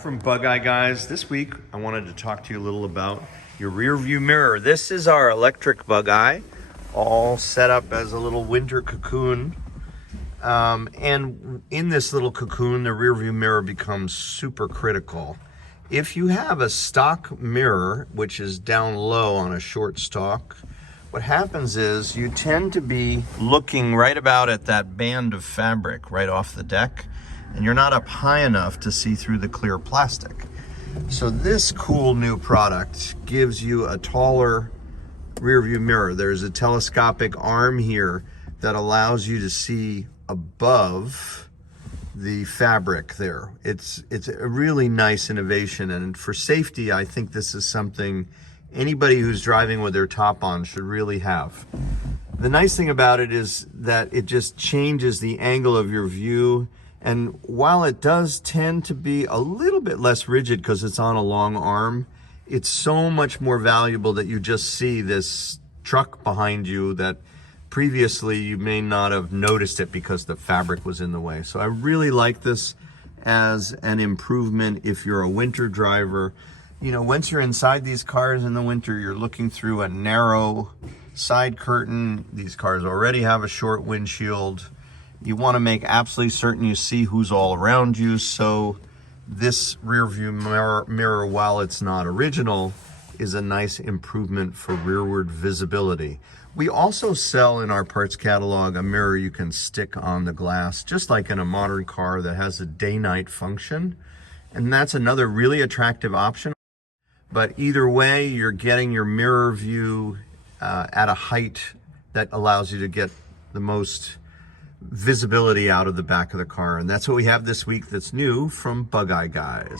From Bugeye Guys. This week I wanted to talk to you a little about your rear view mirror. This is our electric Bugeye, all set up as a little winter cocoon. And in this little cocoon, the rear view mirror becomes super critical. If you have a stock mirror, which is down low on a short stalk, what happens is you tend to be looking right about at that band of fabric right off the deck, and you're not up high enough to see through the clear plastic. So this cool new product gives you a taller rear view mirror. There's a telescopic arm here that allows you to see above the fabric there. It's a really nice innovation, and for safety, I think this is something anybody who's driving with their top on should really have. The nice thing about it is that it just changes the angle of your view. And while it does tend to be a little bit less rigid because it's on a long arm, it's so much more valuable that you just see this truck behind you that previously you may not have noticed it because the fabric was in the way. So I really like this as an improvement if you're a winter driver. You know, once you're inside these cars in the winter, you're looking through a narrow side curtain. These cars already have a short windshield. You want to make absolutely certain you see who's all around you. So this rear view mirror, while it's not original, is a nice improvement for rearward visibility. We also sell in our parts catalog a mirror you can stick on the glass, just like in a modern car, that has a day-night function. And that's another really attractive option. But either way, you're getting your mirror view at a height that allows you to get the most visibility out of the back of the car. And that's what we have this week that's new from Bugeye Guys.